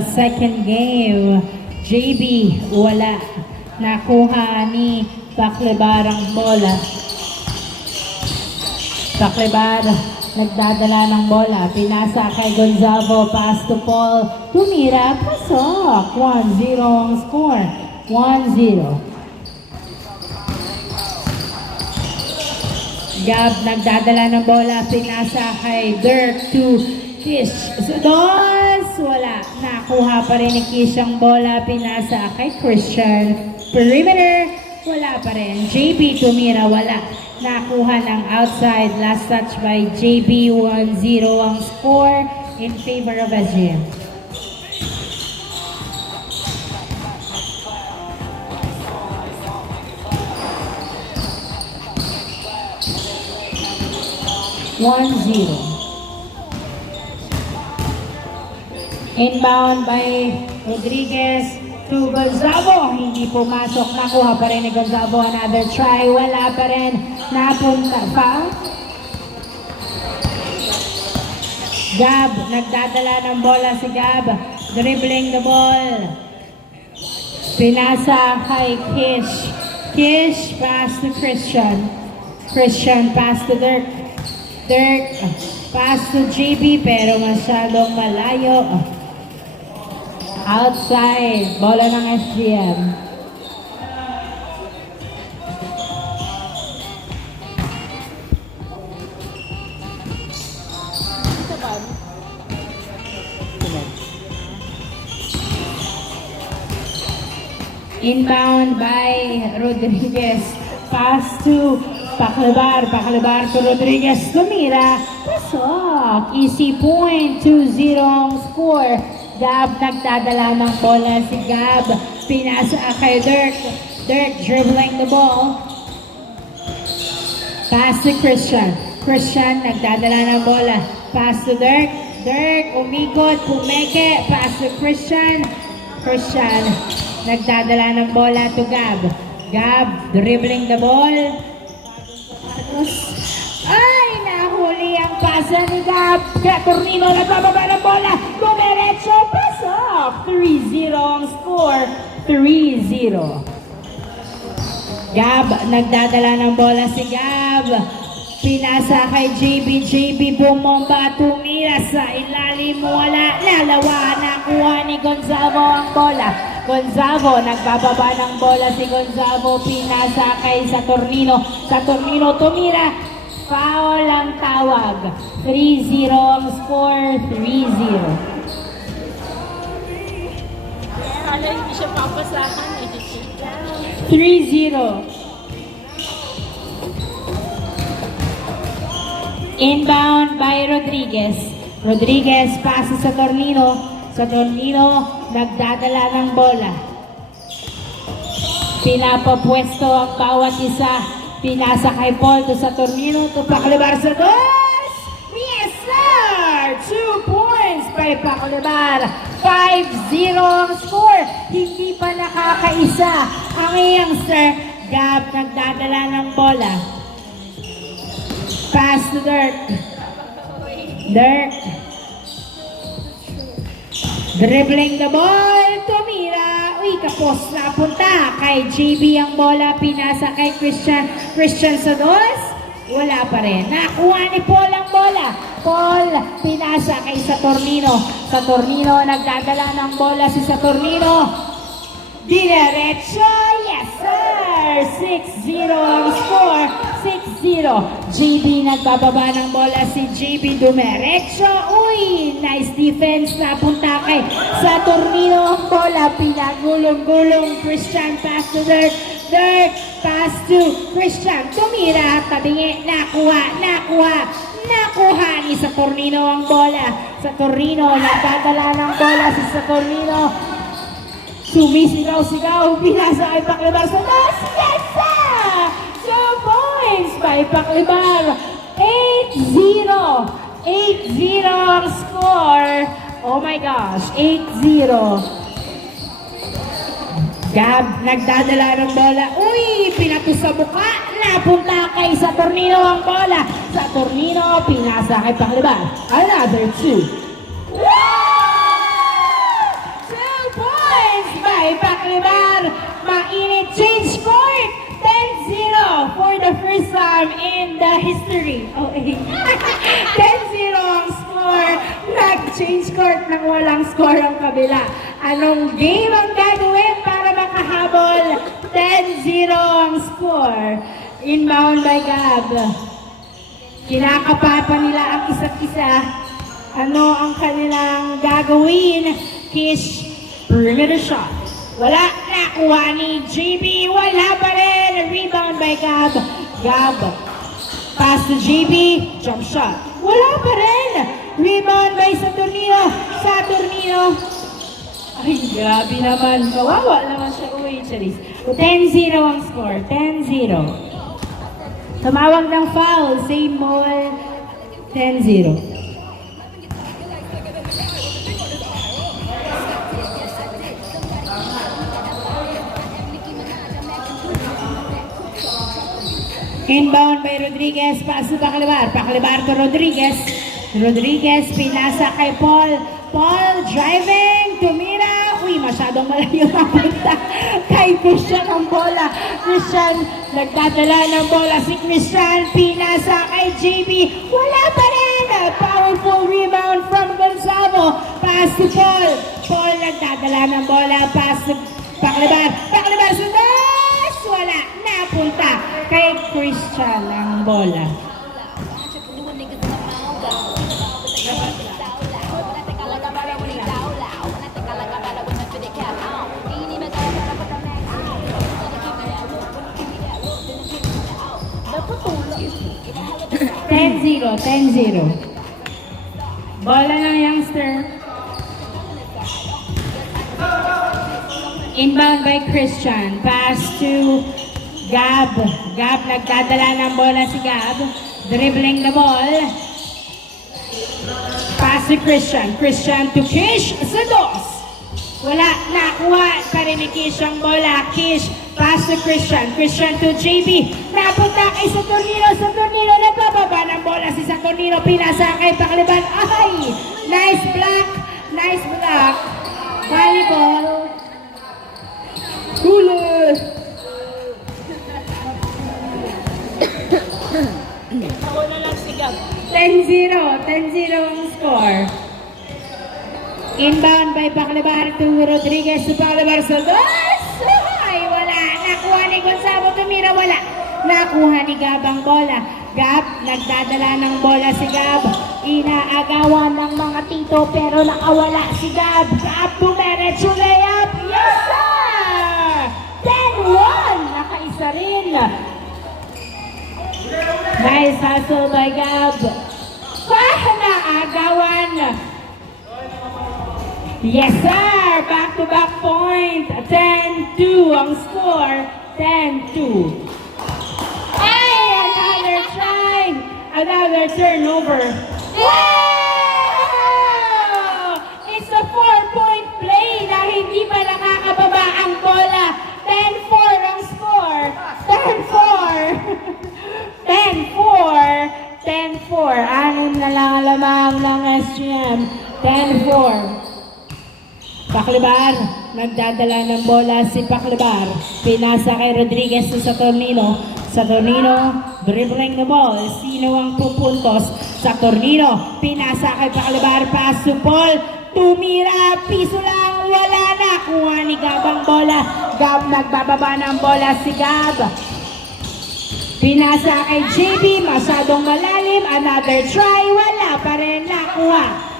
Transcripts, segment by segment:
Second game, JB wala. Nakuha ni Paclebar ang bola. Paclebar nagdadala ng bola. Pinasa kay Gonzalo, pass to Paul. Tumira, pasok. 1-0 ang score. 1-0. Gab nagdadala ng bola. Pinasa kay Dirk to Kish. Dos! Wala. Nakuha pa rin ni Kish ang bola. Pinasa kay Christian. Perimeter. Wala pa rin. JB tumira. Wala. Nakuha ng outside. Last touch by JB. 1-0 ang score in favor of SGM. Inbound by Rodriguez to Gonzalo. Hindi pumasok. Nakuha pa rin ni Gonzalo. Another try. Wala pa rin. Napunta pa. Gab. Nagdadala ng bola si Gab. Dribbling the ball. Pinasa kay Kish. Kish. Pass to Christian. Christian. Pass to Dirk. Dirk. Pass to JB pero masyadong malayo. Outside. Bola ng SGM. Inbound by Rodriguez. Pass to Paclebar. Paclebar to Rodriguez. Tumira. Pasok. Easy point. 2-0 ang score. Gab nagdadala ng bola si Gab. Pinasa kay Dirk. Dirk dribbling the ball. Pass to Christian. Christian nagdadala ng bola. Pass to Dirk. Dirk umikot. Pumeke. Pass to Christian. Christian nagdadala ng bola to Gab. Gab dribbling the ball. Ay, nahuli ang pasa ni Gab. Tornino nagbababa ng bola. Dumiretso, pasok. 3-0 ang score. 3-0. Gab, nagdadala ng bola si Gab. Pinasa kay JB. JB bumomba. Tumira sa ilalim. Wala. Lalawa. Nakuha ni Gonzalo ang bola. Gonzalo, nagbababa ng bola si Gonzalo. Pinasa kay Saturnino. Saturnino tumira. Foul ang tawag. 3-0 ang score. 3-0. Kala hindi siya papasahan eh. 3-0. Inbound by Rodriguez. Rodriguez pasa sa Tornino. Sa Tornino, nagdadala ng bola. Pinapapwesto ang bawat isa. Pinasa kay Paul to sa Tornino. To Paclebar sa dos. Yes, sir! 2 points by Paclebar. 5-0 ang score. Hindi pa nakakaisa ang youngster. Gab nagdadala ng bola. Pass to Dirk. Dirk. Dribbling the ball. Tumira. Uy, kapos na punta. Kay JB ang bola. Pinasa kay Christian. Christian sa dos. Wala pa rin. Nakuha ni Paul ang bola. Paul, pinasa kay Saturnino. Saturnino, nagdadala ng bola si Saturnino. Diretso. Yes, sir. 6-0 ang score. 6-0. JB nagbababa ng bola si JB dumiretso. Uy, nice defense. Napunta kay Saturnino ang bola. Pinagulong-gulong. Christian pass to Dirk. Dirk pass to Christian. Tumira. Tatingi. Nakuha ni Saturnino ang bola. Saturnino, nagdadala ng bola si Saturnino. Sumisigaw-sigaw. Pinasa kay Paclebar sa dos. Yes, sir! 2 points by Paclebar. 8-0. 8-0 ang score. Oh my gosh. 8-0. Gab, nagdadala ng bola. Uy, pinato sa buka. Napunta kay Saturnino ang bola. Saturnino, pinasa kay Paclebar. Another 2. Paclibar. Mainit change court. 10-0 for the first time in the history. Oh, 10-0 ang score. Nag-change court nang walang score ang kabila. Anong game ang gagawin para makahabol? 10-0 ang score. Inbound by Gab. Kinakapapa nila ang isa't isa. Ano ang kanilang gagawin? Kish, perimeter shot. Wala, nakuha ni JB. Wala pa rin. Rebound by Gab. Gab. Pass to JB. Jump shot. Wala pa rin. Rebound by Saturnino. Saturnino. Ay, grabe naman. Kawawa naman siya. Uy, Charis. 10-0 ang score. 10-0. Tumawag ng foul. Same ball. 10-0. Inbound by Rodriguez, pass to Paclibar. Paclibar to Rodriguez. Rodriguez, pinasa kay Paul. Paul driving, tumira. Uy, masyadong malayo papunta kay Christian ang bola. Christian, nagdadala ng bola si Christian. Pinasa kay JB. Wala pa rin. Powerful rebound from Gonzalo. Pass to Paul. Paul nagdadala ng bola. Pass to Paclibar. Paclibar sundas. Wala. Napunta kay Christian ang bola. Ten-zero, 10-0. Bola ng youngster. Inbound by Christian. Pass to Gab. Gab, nagdadala ng bola si Gab. Dribbling the ball. Pass to Christian. Christian to Kish. Sados. Wala. Nakuha pa rin ni Kish ang bola. Kish. Pass to Christian. Christian to JB. Napunta kay Saturnino. Saturnino nagpababa ng bola si Saturnino. Pinasa kay Paclibar. Ay! Nice block. Nice block. Volleyball. Hula. Ako na lang si Gab. 10-0. 10-0 ang score. Inbound by Paclibar to Rodriguez to Paclibar. Sados! Ay, wala. Nakuha ni Gonzalo. Tumira, wala. Nakuha ni Gab ang bola. Gab, nagdadala ng bola si Gab. Inaagawan ng mga tito pero nakawala si Gab. Gab, bumeretso layup. Yes, sir! 10-1. Nakaisa rin. Nice hustle by Gab. Naagawan. Yes, sir! Back-to-back point. 10-2 ang score. 10-2. Ay! Another try! Another turnover. Wow! It's a 4-point play na hindi pa nakakababa ang bola. 10-4 ang score. 10-4. 10-4. 10-4. Anim na lang ang lamang ng SGM. 10-4. Paclibar, nagdadala ng bola si Paclibar. Pinasa kay Rodriguez sa Saturnino. Saturnino, dribbling the ball. Sino ang pupuntos? Saturnino, pinasa kay Paclibar. Pass to Paul. Tumira, piso lang, wala na. Kuha ni Gab ang bola. Gab, nagbababa ng bola si Gab. Pinasa kay JB, masyadong malalim. Another try, wala pa rin.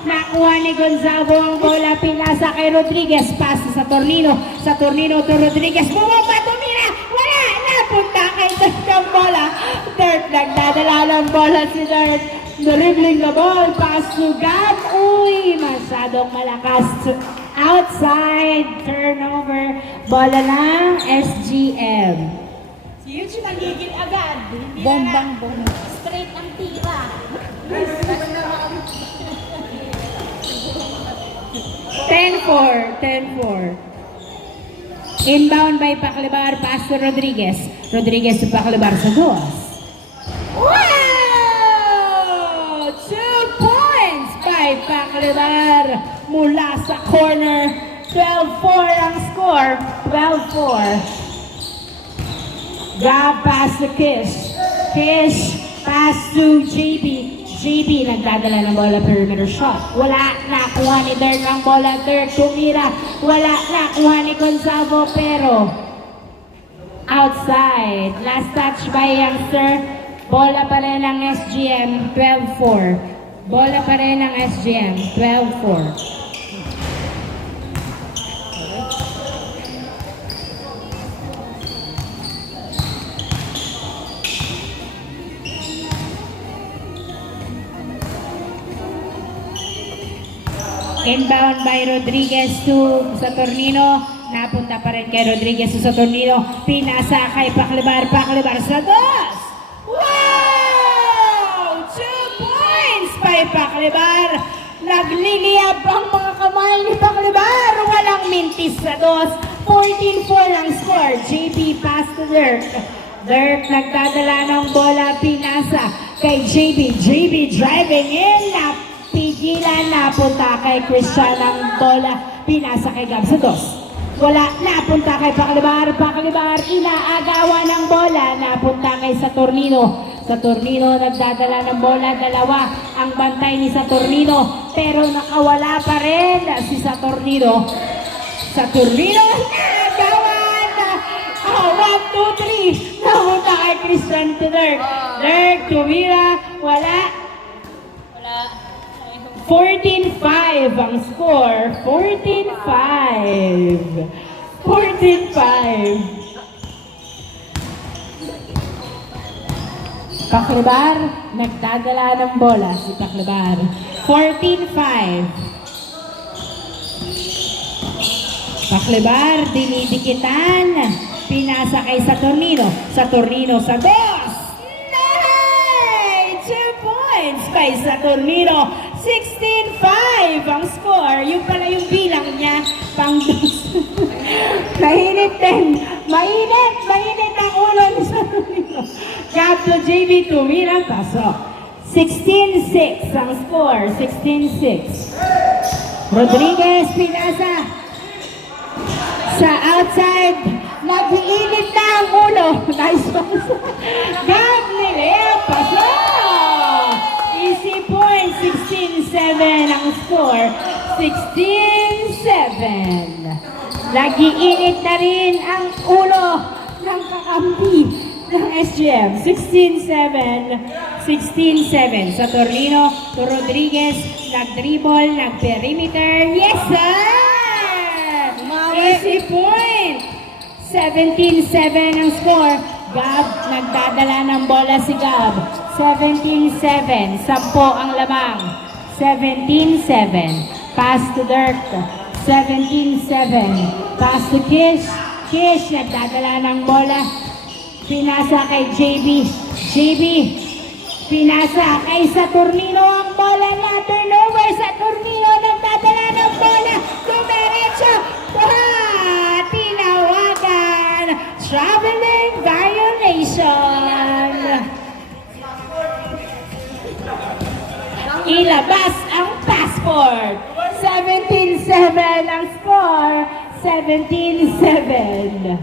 Nakuha ni Gonzalo ang bola. Pinasa kay Rodriguez. Pass sa Saturnino. Saturnino to Rodriguez. Bumaba, tumira. Wala. Napunta kay Dirt ang bola. Dirt, nagdadala ng bola si Dirt. Dribbling the ball. Pass to Gab. Uy, masyadong malakas. Outside. Turnover. Bola ng SGM. Si Yuchi nagigil agad. Hindi Bombang na bomba. straight ang tira. 10-4. 10-4. Inbound by Paclibar. Pass to Rodriguez. Rodriguez to Paclibar sa dos. Wow! 2 points by Paclibar mula sa corner. 12-4 ang score. Gab pass to Kish. Kish pass to JB. JB nagdadala ng bola, perimeter shot. Wala, nakuha ni Dirk ang bola. Dirk tumira. Wala, nakuha ni Gonzalo pero outside. Last touch by youngster. Bola pa rin ng SGM, 12-4. Bola pa rin ng SGM, 12-4. Inbound by Rodriguez to Saturnino. Napunta pa rin kay Rodriguez to Saturnino. Pinasa kay Paclibar. Paclibar sa dos. Wow! 2 points by Paclibar. Nagliliyab ang mga kamay ni Paclibar. Walang mintis sa dos. 14-4 ang score. JB pass to Dirk. Dirk nagdadala ng bola. Pinasa kay JB. JB driving in. Pigilan, napunta kay Christian ang bola. Pinasa kay Gab sa dos. Wala, napunta kay Paclibar. Paclibar, inaagawan ng bola. Napunta kay Saturnino. Saturnino nagdadala ng bola. Dalawa ang bantay ni Saturnino. Pero nakawala pa rin si Saturnino. Saturnino, naagawan. 1, 2, 3. Napunta kay Christian to Dirk. Dirk, tumira. Wala. 14-5 ang score. 14-5. 14-5. Paclibar, nagdadala ng bola si Paclibar. 14-5. Paclibar, dinidikitan. Pinasa kay Saturnino. Saturnino sa dos. Nice! 2 points kay Saturnino. 16-5 ang score. Yung pala yung bilang niya. Pang dos. Mainit din. Mainit ang ulo ni Saturnino. Gab to JB, tumira, pasok. 16-6 ang score. 16-6. Rodriguez, pinasa. Sa outside. Nag-iinit na ang ulo. Nice pass. Gab nila, pasok. Easy point, 16-7 ang score. 16-7. Nag-iinit na rin ang ulo ng kakampi ng SGM. 16-7. 16-7. Saturnino to Rodriguez. Nag-dribble, nag-perimeter. Yes, sir! Easy point. 17-7 ang score. Gab, nagdadala ng bola si Gab. 17-7. 10 ang lamang. 17-7. Pass to Dirk. 17-7. Pass to Kish. Kish, nagdadala ng bola. Pinasa kay JB. JB, pinasa kay Saturnino ang bola na turnover. Saturnino, nagdadala ng bola. Dumiretso. Tinawagan. Traveling violation. Ilabas ang passport. 17-7 ang score. 17-7.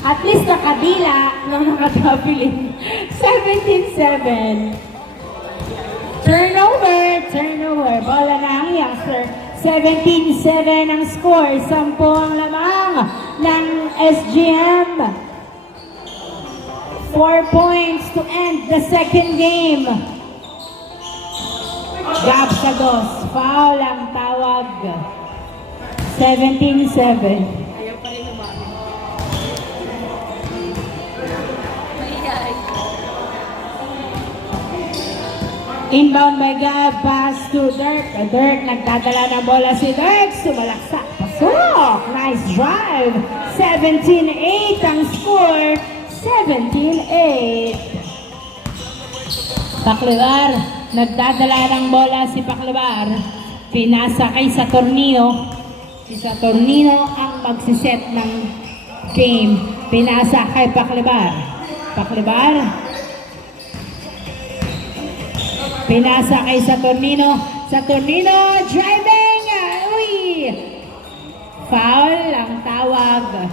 At least nakabila ng nakatapiling. 17-7. Turnover. Bola na ang youngster. 17-7 ang score. 10 ang lamang ng SGM. 4 points to end the second game. Gab sa dos. Foul ang tawag. 17-7. Ayaw pa rin umami. Inbound by Gab, pass to Dirk. Dirk, nagdadala ng bola si Dirk. Sumalaksak. Pasok. Nice drive. 17-8 ang score. 17-8. Paclibar, nagdadala ng bola si Paclibar. Pinasa kay Saturnino. Si Saturnino ang magsiset ng game. Pinasa kay Paclibar. Paclibar. Pinasa kay Saturnino. Saturnino driving. Uy! Foul ang tawag.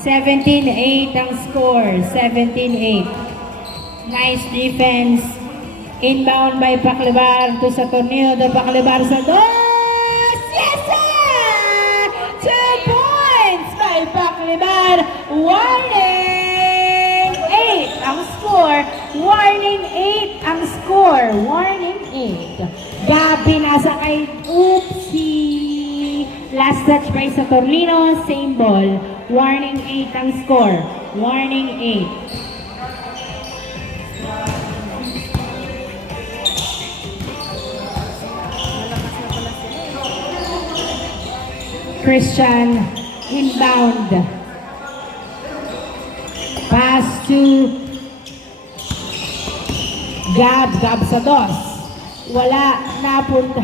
17-8 ang score. 17-8. Nice defense. Inbound by Paclibar to Saturnino. The Paclibar sa dos! Yes, sir! 2 points by Paclibar. Warning 8 ang score. Warning 8 ang score. Warning 8. Gabi nasa kay Oopsie. Last touch by Saturnino. Same ball. Warning 8 ang score. Warning 8. Christian inbound. Pass to Gab. Gab sa dos. Wala. Napunta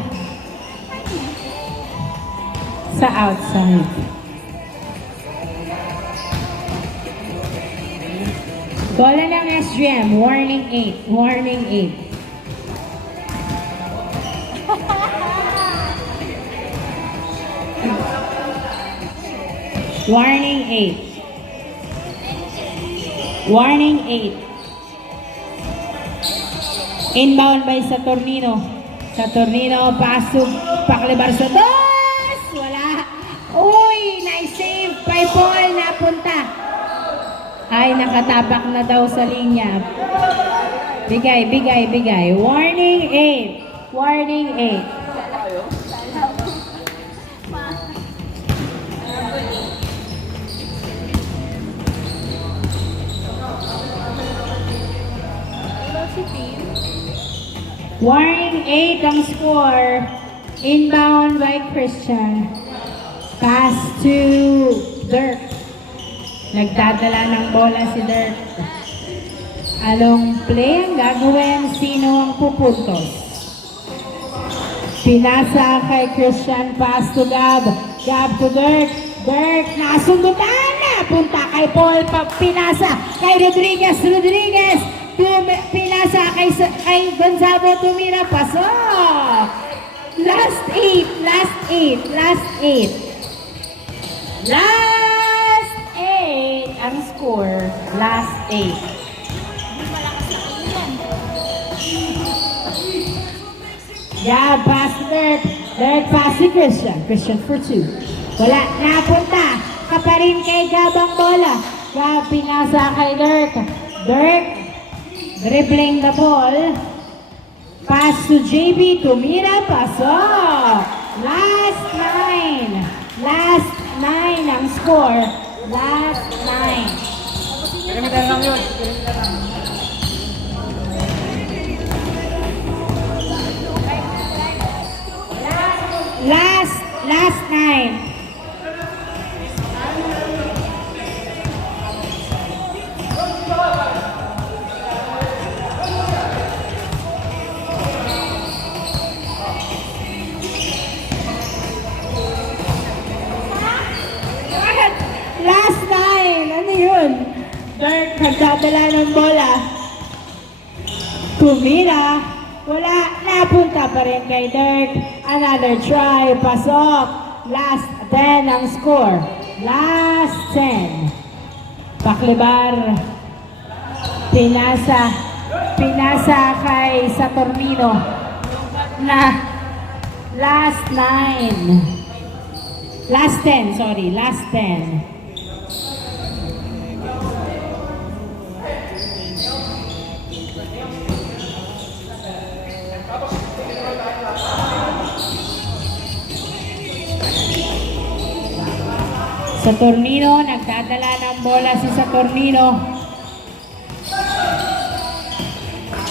sa outside. Bola ng SGM. Warning 8. Warning 8. Warning 8. Warning 8. Inbound by Saturnino. Saturnino, paso, Paclibar sa dos! Wala. Uy, nice save by Paul, napunta. Ay, nakatapak na daw sa linya. Bigay, bigay, bigay. Warning 8. Warning 8. Warning 8 ang score. Inbound by Christian. Pass to Dirk. Nagdadala ng bola si Dirk. Anong play ang gagawin? Sino ang pupuntos? Pinasa kay Christian. Pass to Gab. Gab to Dirk. Dirk, nasundutan na. Punta kay Paul. Pinasa kay Rodriguez. Rodriguez. Pinasa kay Gonzalo, tumira, pasok! Last 8, last 8, last 8. Last 8 ang score. Last 8. Yeah, pass to Dirk. Dirk pass to Christian. Christian for 2. Wala, napunta. Kaparin kay Gab ang bola. Gab, pinasa kay Dirk. Dirk, dribbling the ball. Pass to JB. Tumira. Pasok. Last 9. Last 9 ang score. Last 9. Perimeter lang yun. Last 9. Last 9. Ano yun? Dirk, nagdadala ng bola. Tumira. Wala. Napunta pa rin kay Dirk. Another try. Pasok. Last 10 ang score. Last 10. Paclibar. Pinasa. Pinasa kay Saturnino. Na last 9. Last 10, sorry. Last 10. Saturnino, nagdadala ng bola si Saturnino.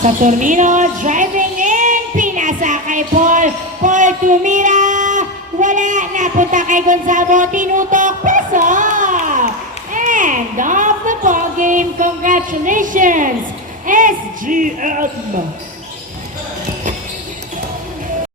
Saturnino, driving in. Pinasa kay Paul. Paul tumira. Wala. Napunta kay Gonzalo. Tinutok. Pasok. End of the ball game. Congratulations, SGM.